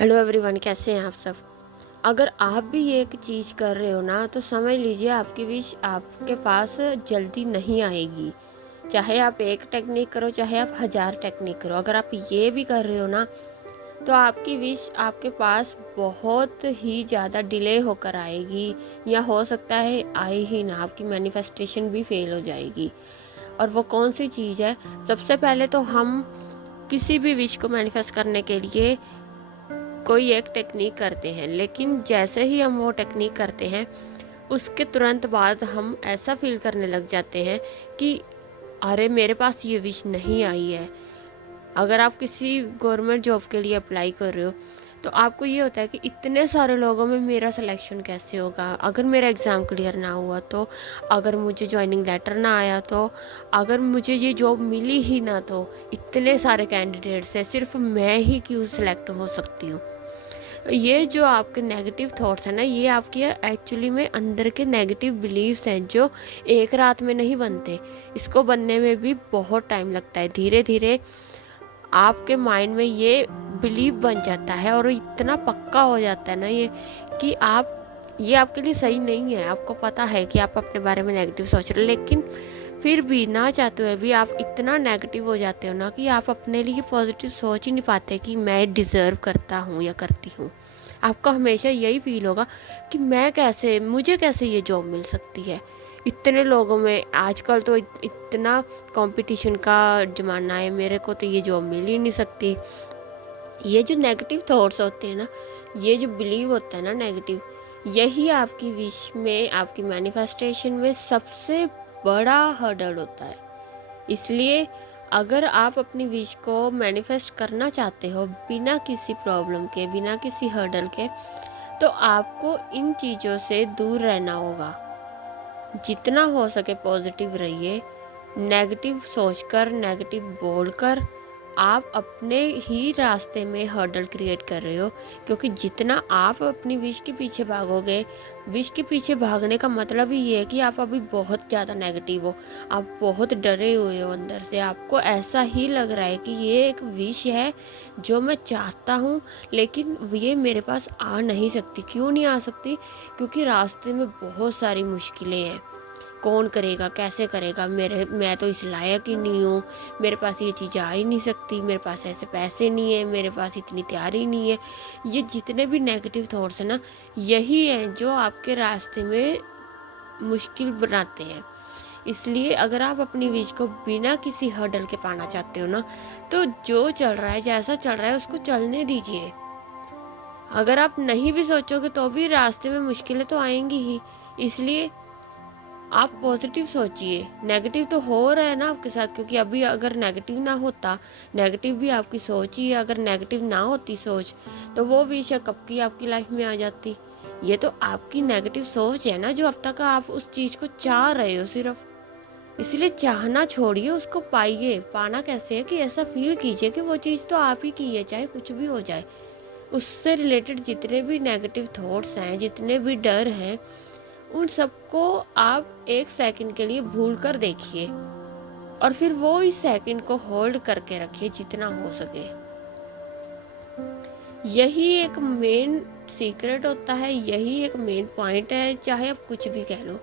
Hello everyone, कैसे हैं आप सब। अगर आप भी ये एक चीज़ कर रहे हो ना, तो समझ लीजिए आपकी विश आपके पास जल्दी नहीं आएगी। चाहे आप एक टेक्निक करो, चाहे आप 1000 टेक्निक करो, अगर आप ये भी कर रहे हो ना, तो आपकी विश आपके पास बहुत ही ज़्यादा डिले होकर आएगी, या हो सकता है आए ही ना, आपकी मैनिफेस्टेशन भी फेल हो जाएगी। और वो कौन सी चीज़ है? सबसे पहले तो हम किसी भी विश को मैनिफेस्ट करने के लिए कोई एक टेक्निक करते हैं, लेकिन जैसे ही हम वो टेक्निक करते हैं, उसके तुरंत बाद हम ऐसा फील करने लग जाते हैं कि अरे मेरे पास ये विश नहीं आई है। अगर आप किसी गवर्नमेंट जॉब के लिए अप्लाई कर रहे हो, तो आपको ये होता है कि इतने सारे लोगों में मेरा सिलेक्शन कैसे होगा, अगर मेरा एग्ज़ाम क्लियर ना हुआ तो, अगर मुझे ज्वाइनिंग लेटर ना आया तो, अगर मुझे ये जॉब मिली ही ना तो, इतने सारे कैंडिडेट्स हैं, सिर्फ मैं ही क्यों सिलेक्ट हो सकती हूँ। ये जो आपके नेगेटिव थॉट्स हैं ना, ये आपके एक्चुअली में अंदर के नेगेटिव बिलीव्स हैं, जो एक रात में नहीं बनते। इसको बनने में भी बहुत टाइम लगता है। धीरे धीरे आपके माइंड में ये बिलीव बन जाता है और इतना पक्का हो जाता है ना ये, कि आप ये आपके लिए सही नहीं है। आपको पता है कि आप अपने बारे में नेगेटिव सोच रहे हो, लेकिन फिर भी ना चाहते हुए भी आप इतना नेगेटिव हो जाते हो ना, कि आप अपने लिए पॉजिटिव सोच ही नहीं पाते कि मैं डिज़र्व करता हूँ या करती हूँ। आपको हमेशा यही फील होगा कि मुझे कैसे ये जॉब मिल सकती है। इतने लोगों में आजकल तो इतना कंपटीशन का ज़माना है, मेरे को तो ये जॉब मिल ही नहीं सकती। ये जो नेगेटिव थॉट्स होते हैं ना, ये जो बिलीव होता है ना नेगेटिव, यही आपकी विश में, आपकी मैनिफेस्टेशन में सबसे बड़ा हर्डल होता है। इसलिए अगर आप अपनी विश को मैनिफेस्ट करना चाहते हो बिना किसी प्रॉब्लम के, बिना किसी हर्डल के, तो आपको इन चीज़ों से दूर रहना होगा। जितना हो सके पॉजिटिव रहिए। नेगेटिव सोचकर, नेगेटिव बोलकर आप अपने ही रास्ते में हर्डल क्रिएट कर रहे हो। क्योंकि जितना आप अपनी विश के पीछे भागोगे, विश के पीछे भागने का मतलब ही ये है कि आप अभी बहुत ज़्यादा नेगेटिव हो, आप बहुत डरे हुए हो अंदर से। आपको ऐसा ही लग रहा है कि ये एक विश है जो मैं चाहता हूँ, लेकिन ये मेरे पास आ नहीं सकती। क्यों नहीं आ सकती? क्योंकि रास्ते में बहुत सारी मुश्किलें हैं। कौन करेगा, कैसे करेगा, मैं तो इस लायक ही नहीं हूँ, मेरे पास ये चीज़ आ ही नहीं सकती, मेरे पास ऐसे पैसे नहीं है, मेरे पास इतनी तैयारी नहीं है। ये जितने भी नेगेटिव थॉट्स हैं ना, यही हैं जो आपके रास्ते में मुश्किल बनाते हैं। इसलिए अगर आप अपनी विश को बिना किसी हर्डल के पाना चाहते हो ना, तो जो चल रहा है, जैसा चल रहा है, उसको चलने दीजिए। अगर आप नहीं भी सोचोगे तो भी रास्ते में मुश्किलें तो आएंगी ही। इसलिए आप पॉजिटिव सोचिए। नेगेटिव तो हो रहा है ना आपके साथ, क्योंकि अभी अगर नेगेटिव ना होता, नेगेटिव भी आपकी सोच ही है, अगर नेगेटिव ना होती सोच, तो वो विषय कब की आपकी लाइफ में आ जाती। ये तो आपकी नेगेटिव सोच है ना, जो अब तक आप उस चीज़ को चाह रहे हो सिर्फ। इसलिए चाहना छोड़िए, उसको पाइए। पाना कैसे है कि ऐसा फील कीजिए कि वो चीज़ तो आप ही की है, चाहे कुछ भी हो जाए। उससे रिलेटेड जितने भी नेगेटिव थॉट्स हैं, जितने भी डर हैं, उन सबको आप एक सेकंड के लिए भूल कर देखिए, और फिर वो इस सेकंड को होल्ड करके रखिए जितना हो सके। यही एक मेन सीक्रेट होता है, यही एक मेन पॉइंट है, चाहे आप कुछ भी कह लो।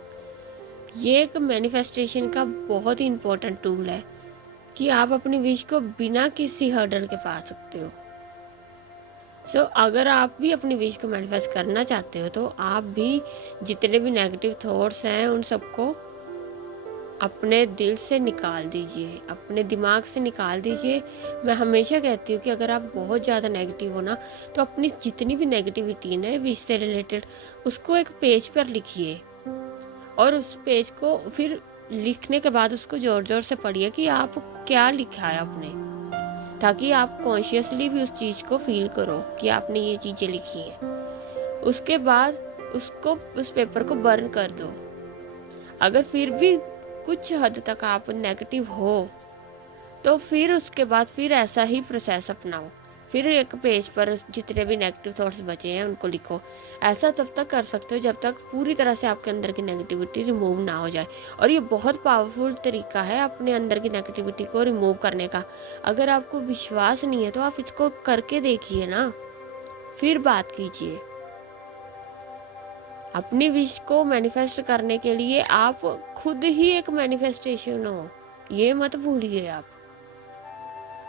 ये एक मैनिफेस्टेशन का बहुत ही इम्पोर्टेंट टूल है कि आप अपनी विश को बिना किसी हर्डल के पा सकते हो। अगर आप भी अपनी विश को मैनिफेस्ट करना चाहते हो, तो आप भी जितने भी नेगेटिव थॉट्स हैं उन सबको अपने दिल से निकाल दीजिए, अपने दिमाग से निकाल दीजिए। मैं हमेशा कहती हूँ कि अगर आप बहुत ज़्यादा नेगेटिव हो ना, तो अपनी जितनी भी नेगेटिविटी है विश से रिलेटेड, उसको एक पेज पर लिखिए, और उस पेज को फिर लिखने के बाद उसको ज़ोर ज़ोर से पढ़िए कि आप क्या लिखा है आपने, ताकि आप कॉन्शियसली भी उस चीज़ को फील करो कि आपने ये चीज़ें लिखी हैं। उसके बाद उसको, उस पेपर को बर्न कर दो। अगर फिर भी कुछ हद तक आप नेगेटिव हो, तो फिर उसके बाद फिर ऐसा ही प्रोसेस अपनाओ। फिर एक पेज पर जितने भी नेगेटिव थॉट्स बचे हैं उनको लिखो। ऐसा तब तक कर सकते हो जब तक पूरी तरह से आपके अंदर की नेगेटिविटी रिमूव ना हो जाए। और ये बहुत पावरफुल तरीका है अपने अंदर की नेगेटिविटी को रिमूव करने का। अगर आपको विश्वास नहीं है तो आप इसको करके देखिए ना। फिर बात कीजिए। अपनी विश को मैनिफेस्ट करने के लिए आप खुद ही एक मैनिफेस्टेशन हो, ये मत भूलिए आप।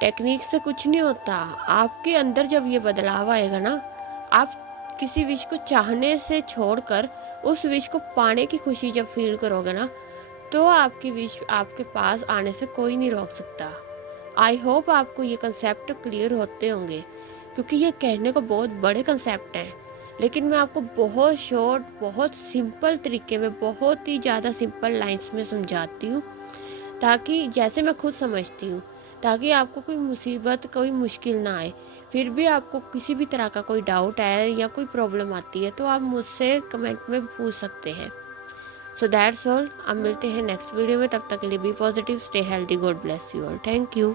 टेक्निक से कुछ नहीं होता। आपके अंदर जब ये बदलाव आएगा ना, आप किसी विश को चाहने से छोड़कर उस विश को पाने की खुशी जब फील करोगे ना, तो आपकी विश आपके पास आने से कोई नहीं रोक सकता। आई होप आपको ये कंसेप्ट क्लियर होते होंगे, क्योंकि ये कहने को बहुत बड़े कंसेप्ट हैं, लेकिन मैं आपको बहुत शॉर्ट, बहुत सिंपल तरीके में, बहुत ही ज़्यादा सिंपल लाइंस में समझाती हूँ, ताकि जैसे मैं खुद समझती हूँ, ताकि आपको कोई मुसीबत, कोई मुश्किल ना आए। फिर भी आपको किसी भी तरह का कोई डाउट है या कोई प्रॉब्लम आती है, तो आप मुझसे कमेंट में पूछ सकते हैं। So that's all. अब मिलते हैं नेक्स्ट वीडियो में, तब तक के लिए be positive, stay healthy, God bless you all, thank you.